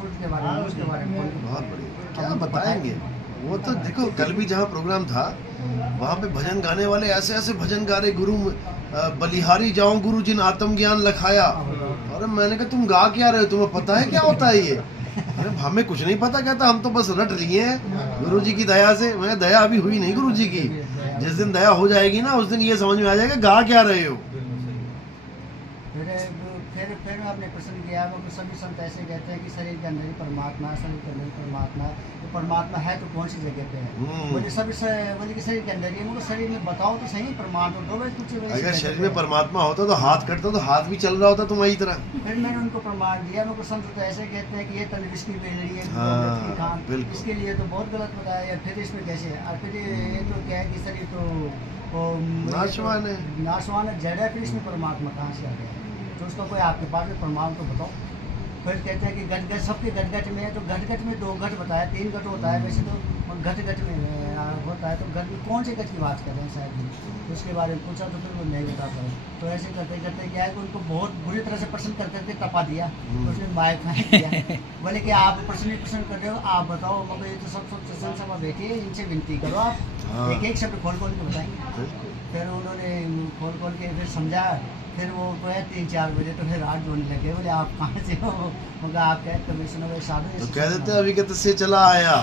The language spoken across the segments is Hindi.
के बारे में, उसके बारे में बहुत बढ़िया, क्या बताएंगे। वो तो देखो कल भी जहाँ प्रोग्राम था वहाँ पे भजन गाने वाले ऐसे ऐसे भजन गा रहे, गुरु बलिहारी जाऊं गुरु जिन आत्मज्ञान लखाया। अरे मैंने कहा तुम गा क्या रहे हो, तुम्हें पता है क्या होता है ये? अरे हमें कुछ नहीं पता, कहता हम तो बस रट लिए हैं गुरु जी की दया से। मैं दया अभी हुई नहीं गुरु जी की, जिस दिन दया हो जाएगी ना उस दिन ये समझ में आ जाएगा गा क्या रहे हो। फिर आपने प्रश्न किया, वो सभी संत ऐसे कहते हैं कि शरीर के अंदर ही परमात्मा, शरीर के अंदर ही परमात्मा। तो परमात्मा है तो कौन सी जगह पे है? बोले सभी बोले कि शरीर के अंदर ही। मुझे शरीर में बताओ तो सही, प्रमाण तो दो भाई कुछ। अगर शरीर में परमात्मा होता तो हाथ कटता तो हाथ भी चल रहा होता तुम्हारी तरह। फिर मैंने उनको प्रमाण दिया। मेरे को संत तो ऐसे कहते हैं कि ये तन विष्णु बेलड़ी है, इसके लिए तो बहुत गलत बताया। फिर इसमें कैसे है? और फिर ये तो क्या है कि शरीर तो नाशवान है, नाशवान है, जड़ है, फिर इसमें परमात्मा कहाँ से आ गया? तो उसका कोई आपके पास में प्रमाण तो बताओ। फिर कहते हैं कि गट गट, सबके गट गट में है, तो गट गट में 2 घट बताया, 3 घट होता है वैसे तो, घट गट में होता है। तो घट में कौन से घट की बात कर रहे हैं शायद? तो उसके बारे में पूछा तो फिर वो नहीं बता पाए। तो ऐसे करते करते क्या है कि उनको बहुत बुरी तरह से प्रश्न कर करके तपा दिया। तो उसने माइक फेंक दिया। बोले कि आप प्रश्न कर रहे हो, आप बताओ। मगर ये तो सब सभा बैठी है, इनसे विनती करो, आप एक एक शब्द खोल खोल के बताएंगे। फिर उन्होंने खोल खोल के फिर समझा। फिर वो गए 3-4 बजे, तो फिर रात ढूंढने लगे। बोले आप कहाँ से हो? मगर आप क्या कमिश्नर हो साधु? तो कह देते अविगत से चला आया,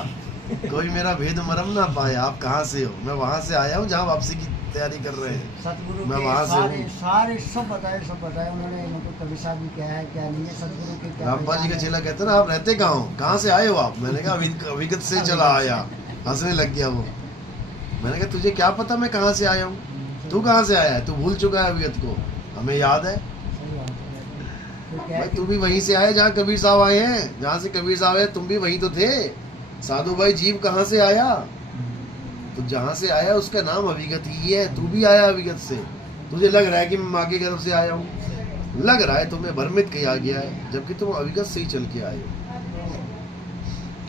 कोई मेरा भेद मरम ना पाया। आप कहाँ से हो? मैं वहाँ से आया हूँ जहाँ वापसी की तैयारी कर रहे हैं। सतगुरु मैं के वहाँ से सारे सब बताए उन्होंने। मतलब कवि साहब भी क्या है क्या नहीं है, सतगुरु के क्या। रामपाल जी का चेला कहते ना आप रहते कहाँ हो, कहाँ से आए हो आप? मैंने कहा अविगत से चला आया। हंसने लग गया वो। मैंने कहा तुझे क्या पता मैं कहाँ से आया हूँ? तू कहाँ से आया है? तू भूल चुका है अविगत को, हमें याद है। भाई तू भी वहीं से आए जहाँ कबीर साहब आए हैं, जहाँ से कबीर साहब है तुम भी वहीं तो थे। साधु भाई जीव कहाँ से आया? तो जहाँ से आया उसका नाम अविगत ही है। तू भी आया अविगत से। तुझे लग रहा है कि मैं माँ की तरफ से आया हूँ, लग रहा है तुम्हें भ्रमित किया गया है, जबकि तुम अविगत से ही चल के आए हो।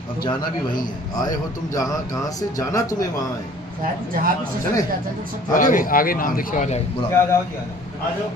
अब जाना भी वहीं है। आए हो तुम जहाँ, कहाँ से जाना तुम्हें वहाँ है। जहाँ भी चले आगे आगे नाम लिखे आ जाएगा। बुला। आ जाओ।